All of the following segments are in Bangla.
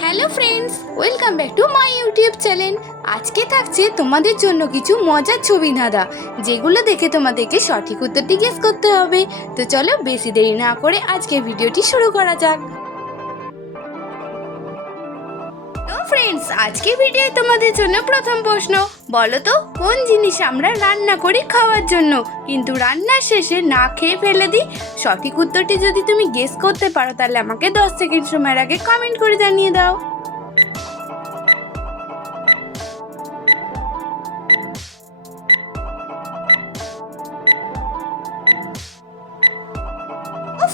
Hello friends welcome back to my YouTube channel আজকে থাকছে তোমাদের জন্য কিছু মজার ছবি ধাঁধা যেগুলো দেখে তোমাদেরকে সঠিক উত্তরটি গেস করতে হবে। তো চলো বেশি দেরি না করে আজকে ভিডিওটি শুরু করা যাক। ফ্রেন্ডস আজকে ভিডিও তোমাদের জন্য প্রথম প্রশ্ন। বলো তো কোন জিনিস আমরা রান্না করি খাওয়ার জন্য? কিন্তু রান্নার শেষে না খেয়ে ফেলে দিই? সঠিক উত্তরটি যদি তুমি গেস করতে পারো, তাহলে আমাকে দশ সেকেন্ড সময়ের আগে কমেন্ট করে জানিয়ে দাও।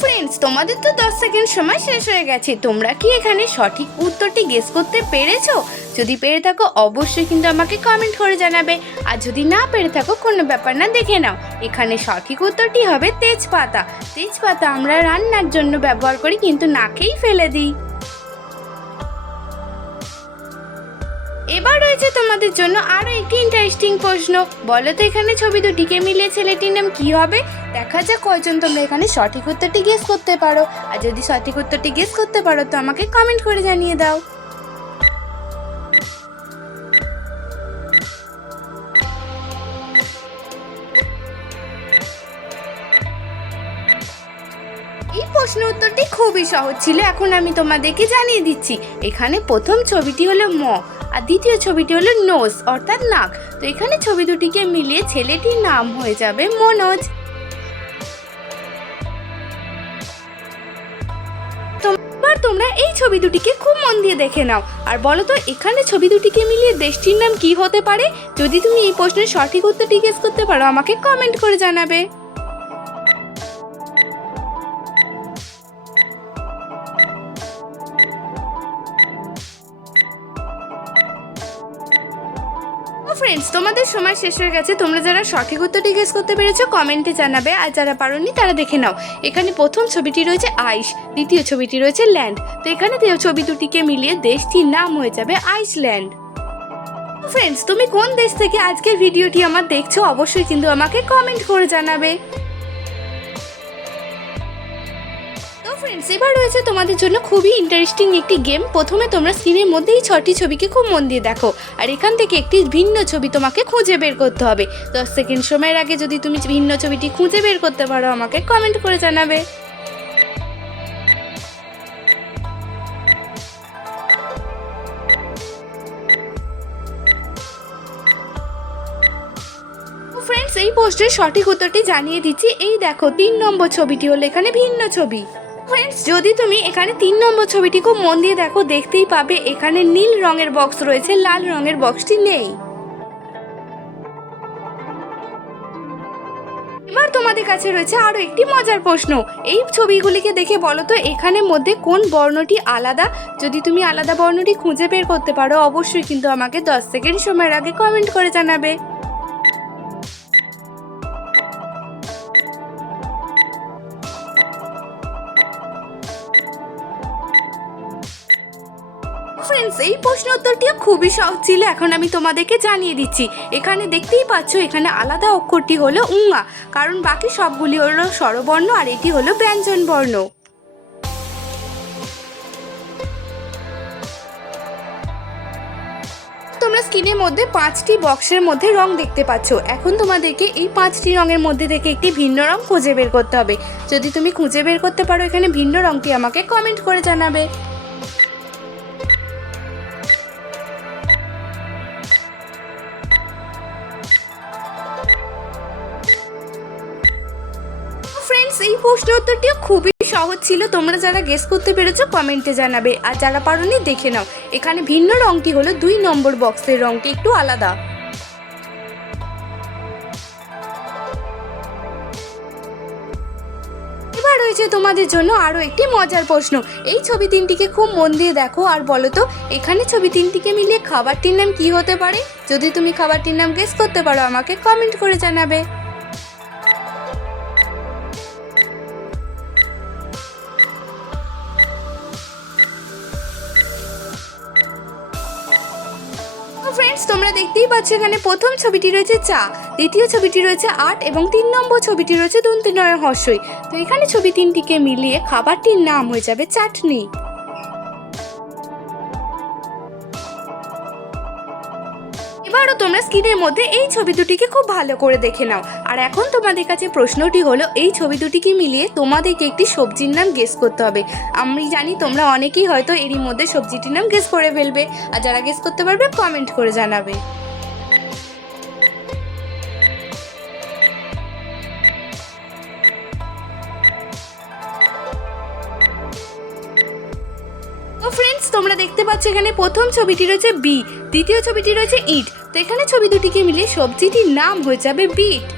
ফ্রেন্ডস তোমাদের তো দশ সেকেন্ড সময় শেষ হয়ে গেছে। তোমরা কি এখানে সঠিক উত্তরটি গেস করতে পেরেছ? যদি পেরে থাকো, অবশ্যই কিন্তু আমাকে কমেন্ট করে জানাবে। আর যদি না পেরে থাকো, কোনো ব্যাপার না, দেখে নাও। এখানে সঠিক উত্তরটি হবে তেজপাতা। তেজপাতা আমরা রান্নার জন্য ব্যবহার করি, কিন্তু নাকেই ফেলে দিই। এবার রয়েছে তোমাদের জন্য আরও একটি ইন্টারেস্টিং প্রশ্ন। বলো তো এখানে ছবি দুটিকে মিলিয়ে ছেলেটির নাম কি হবে? দেখা যাক কয়জন তোমরা এখানে সঠিক উত্তরটি গেস করতে পারো। আর যদি সঠিক উত্তরটি গেস করতে পারো, তো আমাকে কমেন্ট করে জানিয়ে দাও। এই প্রশ্ন উত্তরটি খুবই সহজ ছিল, এখন আমি তোমাদেরকে জানিয়ে দিচ্ছি। এখানে প্রথম ছবিটি হলো ম। আর দ্বিতীয় ছবিটি হলো নোজ, অর্থাৎ নাক। তো এখানে ছবি দুটিকে মিলিয়ে ছেলেটির নাম হয়ে যাবে মনোজ। তোমরা এই ছবি দুটিকে খুব মন দিয়ে দেখে নাও। আর বলো তো, এখানে ছবি দুটিকে মিলিয়ে দেশটির নাম কি হতে পারে? যদি তুমি এই প্রশ্নের সঠিক উত্তরটি গেস করতে পারো, আমাকে কমেন্ট করে জানাবে। ফ্রেন্ডস তোমাদের সময় শেষ হয়ে গেছে। তোমরা যারা সঠিক উত্তরটি গেস করতে পেরেছ কমেন্টে জানাবে। আর যারা পারোনি, তারা দেখে নাও। এখানে প্রথম ছবিটি রয়েছে আইস, দ্বিতীয় ছবিটি রয়েছে ল্যান্ড তো এখানে ছবি দুটিকে মিলিয়ে দেশটির নাম হয়ে যাবে আইসল্যান্ড ফ্রেন্ডস তুমি কোন দেশ থেকে আজকের ভিডিওটি আমার দেখছ, অবশ্যই কিন্তু আমাকে কমেন্ট করে জানাবে। এবার রয়েছে তোমাদের জন্য খুবই ইন্টারেস্টিং একটি গেম প্রথমে তোমরা স্ক্রিনের মধ্যেই ছটি ছবিকে খুব মন দিয়ে দেখো। আর এখান থেকে একটি ভিন্ন ছবি তোমাকে খুঁজে বের করতে হবে। দশ সেকেন্ড সময়ের আগে যদি তুমি ভিন্ন ছবিটি খুঁজে বের করতে পারো, আমাকে কমেন্ট করে জানাবে। ফ্রেন্ডস এই পোস্টের সঠিক উত্তরটি জানিয়ে দিচ্ছি। এই দেখো, তিন নম্বর ছবিটি হলো এখানে ভিন্ন ছবি। ফ্রেন্ডস যদি তুমি এখানে তিন নম্বর ছবিটি খুব মন দিয়ে দেখো, দেখতেই পাবে এখানে নীল রঙের বক্স রয়েছে, লাল রঙের বক্সটি নেই। এবার তোমাদের কাছে রয়েছে আরও একটি মজার প্রশ্ন। এই ছবিগুলিকে দেখে বলো তো এখানে মধ্যে কোন বর্ণটি আলাদা? যদি তুমি আলাদা বর্ণটি খুঁজে বের করতে পারো, অবশ্যই কিন্তু আমাকে দশ সেকেন্ড সময়ের আগে কমেন্ট করে জানাবে। ফ্রেন্ডস এই প্রশ্ন উত্তরটিও খুবই সহজ ছিল। এখন আমি তোমাদেরকে জানিয়ে দিচ্ছি। এখানে দেখতেই পাচ্ছ, এখানে আলাদা অক্ষরটি হলো উঙা। কারণ বাকি সবগুলি হলো স্বরবর্ণ আর এটি হলো ব্যঞ্জন বর্ণ তোমরা স্ক্রিনের মধ্যে পাঁচটি বক্সের মধ্যে রং দেখতে পাচ্ছ। এখন তোমাদেরকে এই পাঁচটি রঙের মধ্যে থেকে একটি ভিন্ন রং খুঁজে বের করতে হবে। যদি তুমি খুঁজে বের করতে পারো, এখানে ভিন্ন রংটি আমাকে কমেন্ট করে জানাবে। ফ্রেন্ডস এই প্রশ্ন উত্তরটিও খুবই সহজ ছিল। তোমরা যারা গেস করতে পেরেছ কমেন্টে জানাবে। আর যারা পারোনি, দেখে নাও। এখানে ভিন্ন রংটি হলো দুই নম্বর বক্সের রংটি, একটু আলাদা। এবার তোমাদের জন্য আরও একটি মজার প্রশ্ন। এই ছবি তিনটিকে খুব মন দিয়ে দেখো, আর বলো তো, এখানে ছবি তিনটিকে মিলিয়ে খাবারটির নাম কি হতে পারে? যদি তুমি খাবারটির নাম গেস করতে পারো, আমাকে কমেন্ট করে জানাবে। ফ্রেন্ডস তোমরা দেখতেই পাচ্ছ এখানে প্রথম ছবিটি রয়েছে চা। দ্বিতীয় ছবিটি রয়েছে আট এবং তিন নম্বর ছবিটি রয়েছে নয় হর্ষই। তো এখানে ছবি তিনটিকে মিলিয়ে খাবারটির নাম হয়ে যাবে চাটনি। এবারও তোমরা স্ক্রিনের মধ্যে এই ছবি দুটিকে খুব ভালো করে দেখে নাও। আর এখন তোমাদের কাছে প্রশ্নটি হলো, এই ছবি দুটিকে মিলিয়ে তোমাদেরকে একটি সবজির নাম গেস করতে হবে। আমি জানি তোমরা অনেকেই হয়তো এরই মধ্যে সবজিটির নাম গেস করে ফেলবে। আর যারা গেস করতে পারবে কমেন্ট করে জানাবে। তোমরা দেখতে পাচ্ছ এখানে প্রথম ছবিটি রয়েছে বি দ্বিতীয় ছবিটি রয়েছে ইট তো এখানে ছবি দুটিকে মিলিয়ে সবজিটির নাম হয়ে যাবে বিট